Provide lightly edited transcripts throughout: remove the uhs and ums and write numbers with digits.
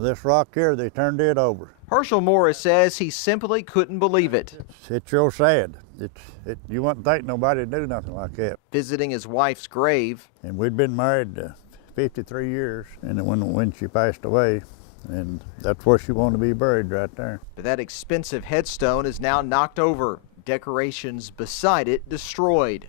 This rock here, they turned it over. Herschel Morris says he simply couldn't believe it. It's real sad. You wouldn't think nobody would do nothing like that. Visiting his wife's grave. And we'd been married 53 years, and when she passed away, and that's where she wanted to be buried, right there. But that expensive headstone is now knocked over. Decorations beside it destroyed.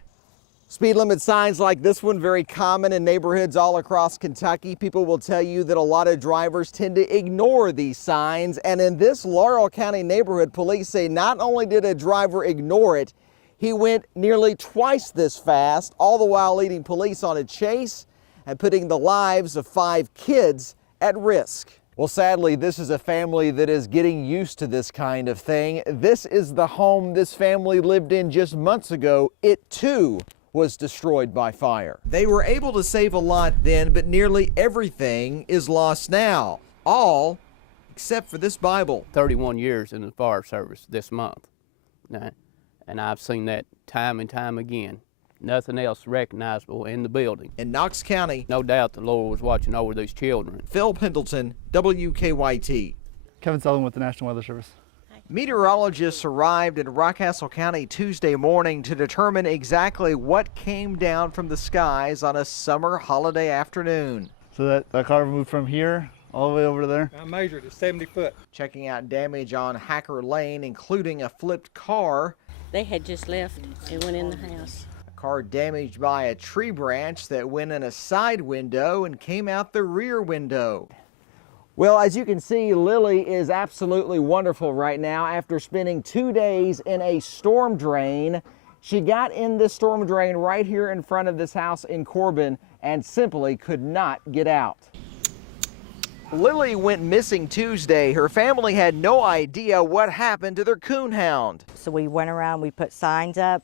Speed limit signs like this one, very common in neighborhoods all across Kentucky. People will tell you that a lot of drivers tend to ignore these signs. And in this Laurel County neighborhood, police say not only did a driver ignore it, he went nearly twice this fast, all the while leading police on a chase and putting the lives of 5 kids at risk. Well, sadly, this is a family that is getting used to this kind of thing. This is the home this family lived in just months ago. It too was destroyed by fire. They were able to save a lot then, but nearly everything is lost now. All except for this Bible. 31 years in the fire service this month. And I've seen that time and time again. Nothing else recognizable in the building. In Knox County, no doubt the Lord was watching over these children. Phil Pendleton, WKYT. Kevin Sullivan with the National Weather Service. Meteorologists arrived in Rockcastle County Tuesday morning to determine exactly what came down from the skies on a summer holiday afternoon. So that car moved from here all the way over to there? I measured it, 70 foot. Checking out damage on Hacker Lane, including a flipped car. They had just left and went in the house. A car damaged by a tree branch that went in a side window and came out the rear window. Well, as you can see, Lily is absolutely wonderful right now after spending 2 days in a storm drain. She got in this storm drain right here in front of this house in Corbin and simply could not get out. Lily went missing Tuesday. Her family had no idea what happened to their coonhound. So we went around, we put signs up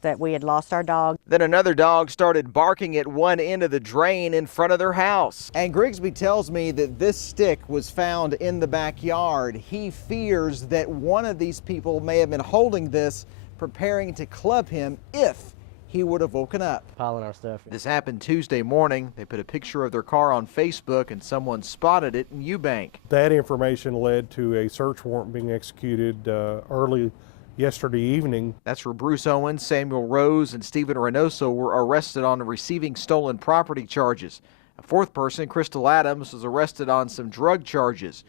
that we had lost our dog. Then another dog started barking at one end of the drain in front of their house. And Grigsby tells me that this stick was found in the backyard. He fears that one of these people may have been holding this, preparing to club him if he would have woken up. Piling our stuff. This happened Tuesday morning. They put a picture of their car on Facebook and someone spotted it in Eubank. That information led to a search warrant being executed early yesterday evening. That's where Bruce Owens, Samuel Rose, and Stephen Reynoso were arrested on receiving stolen property charges. A fourth person, Crystal Adams, was arrested on some drug charges.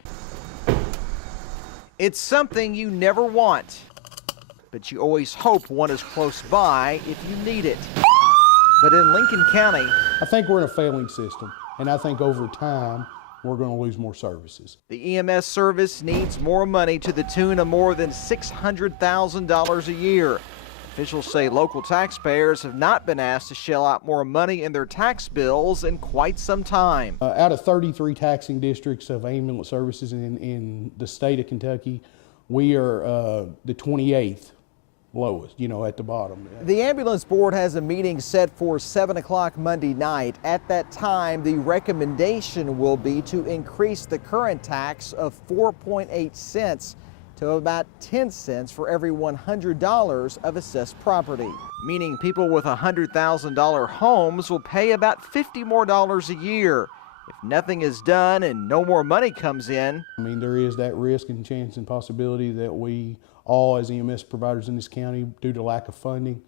It's something you never want, but you always hope one is close by if you need it. But in Lincoln County, I think we're in a failing system, and I think over time we're going to lose more services. The EMS service needs more money to the tune of more than $600,000 a year. Officials say local taxpayers have not been asked to shell out more money in their tax bills in quite some time. Out of 33 taxing districts of ambulance services in the state of Kentucky, we are the 28th lowest, at the bottom. The ambulance board has a meeting set for 7 o'clock Monday night. At that time, the recommendation will be to increase the current tax of 4.8 cents to about 10 cents for every $100 of assessed property, meaning people with $100,000 homes will pay about $50 more a year. If nothing is done and no more money comes in, I mean, there is that risk and chance and possibility that we all, as EMS providers in this county, due to lack of funding,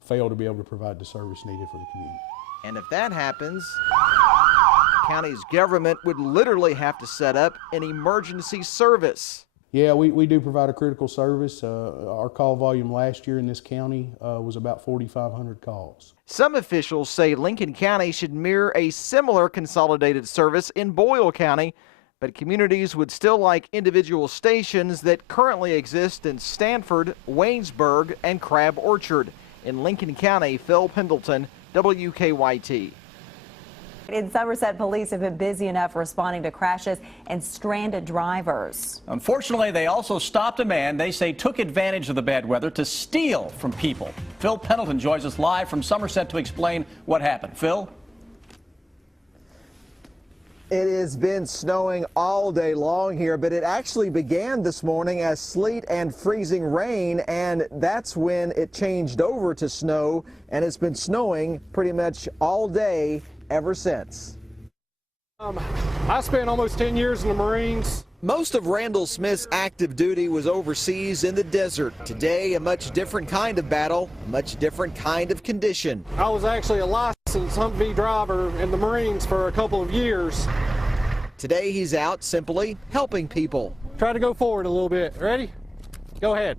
fail to be able to provide the service needed for the community. And if that happens, the county's government would literally have to set up an emergency service. Yeah, we do provide a critical service. Our call volume last year in this county was about 4,500 calls. Some officials say Lincoln County should mirror a similar consolidated service in Boyle County, but communities would still like individual stations that currently exist in Stanford, Waynesburg, and Crab Orchard. In Lincoln County, Phil Pendleton, WKYT. In Somerset, police have been busy enough responding to crashes and stranded drivers. Unfortunately, they also stopped a man they say took advantage of the bad weather to steal from people. Phil Pendleton joins us live from Somerset to explain what happened. Phil? It has been snowing all day long here, but it actually began this morning as sleet and freezing rain, and that's when it changed over to snow, and it's been snowing pretty much all day ever since. I spent almost 10 years in the Marines. Most of Randall Smith's active duty was overseas in the desert. Today, a much different kind of battle, a much different kind of condition. I was actually a licensed Humvee driver in the Marines for a couple of years. Today, he's out simply helping people. Try to go forward a little bit. Ready? Go ahead.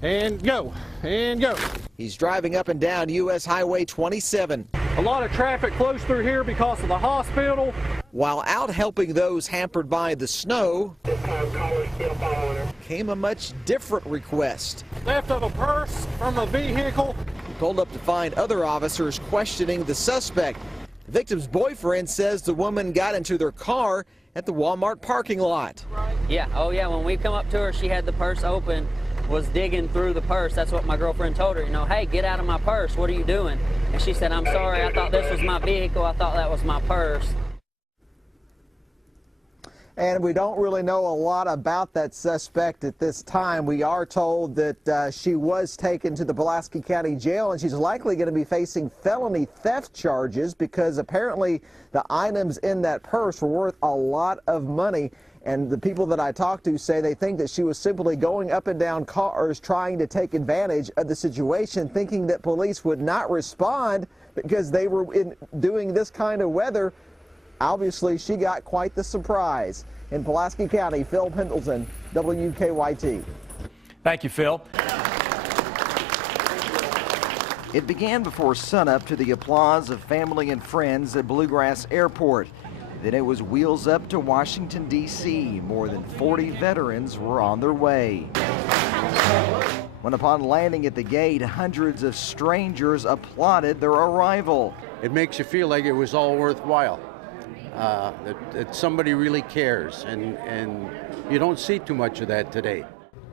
And go. And go. He's driving up and down U.S. Highway 27. A lot of traffic flows through here because of the hospital. While out helping those hampered by the snow, came a much different request. Theft of a purse from a vehicle. He pulled up to find other officers questioning the suspect. The victim's boyfriend says the woman got into their car at the Walmart parking lot. Yeah, oh yeah, when we come up to her, she had the purse open, was digging through the purse. That's what my girlfriend told her, you know, hey, get out of my purse, what are you doing? And she said, I'm sorry, I thought this was my vehicle, I thought that was my purse. And we don't really know a lot about that suspect at this time. We are told that she was taken to the Pulaski County Jail, and she's likely going to be facing felony theft charges because apparently the items in that purse were worth a lot of money. And the people that I talked to say they think that she was simply going up and down cars trying to take advantage of the situation, thinking that police would not respond because they were doing this kind of weather. Obviously, she got quite the surprise. In Pulaski County, Phil Pendleton, WKYT. Thank you, Phil. It began before sunup to the applause of family and friends at Bluegrass Airport. Then it was wheels up to Washington, D.C. More than 40 veterans were on their way. When upon landing at the gate, hundreds of strangers applauded their arrival. It makes you feel like it was all worthwhile. That somebody really cares, and you don't see too much of that today.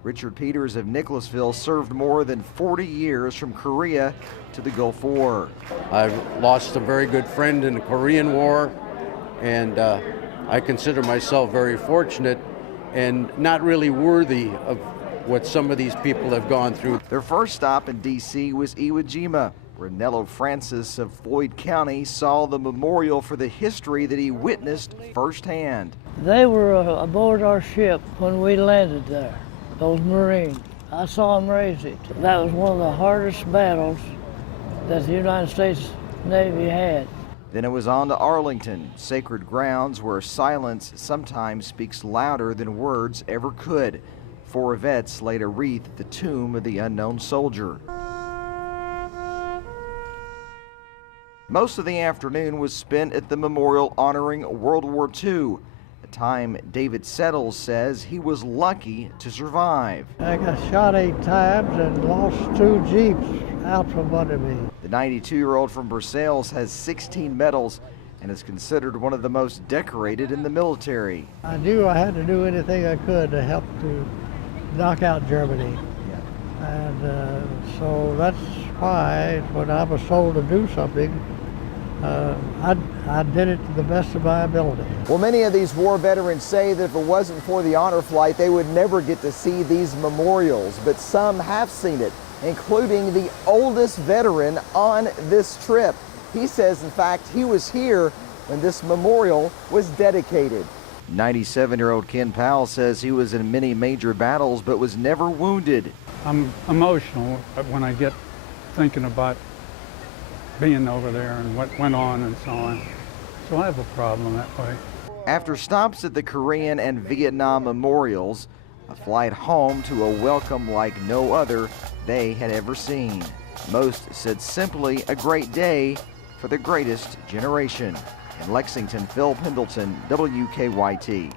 Richard Peters of Nicholasville served more than 40 years from Korea to the Gulf War. I've lost a very good friend in the Korean War, and I consider myself very fortunate and not really worthy of what some of these people have gone through. Their first stop in D.C. was Iwo Jima, where Nello Francis of Floyd County saw the memorial for the history that he witnessed firsthand. They were aboard our ship when we landed there, those Marines. I saw them raise it. That was one of the hardest battles that the United States Navy had. Then it was on to Arlington, sacred grounds where silence sometimes speaks louder than words ever could. 4 vets laid a wreath at the tomb of the unknown soldier. Most of the afternoon was spent at the memorial honoring World War II, a time David Settles says he was lucky to survive. I got shot 8 times and lost 2 Jeeps out from under me. The 92-year-old from Versailles has 16 medals and is considered one of the most decorated in the military. I knew I had to do anything I could to help to knock out Germany. And so that's why when I was told to do something, I did it to the best of my ability. Well, many of these war veterans say that if it wasn't for the honor flight, they would never get to see these memorials, but some have seen it, including the oldest veteran on this trip. He says, in fact, he was here when this memorial was dedicated. 97-year-old Ken Powell says he was in many major battles but was never wounded. I'm emotional when I get thinking about being over there and what went on and so on. So I have a problem that way. After stops at the Korean and Vietnam memorials, a flight home to a welcome like no other they had ever seen. Most said simply a great day for the greatest generation. In Lexington, Phil Pendleton, WKYT.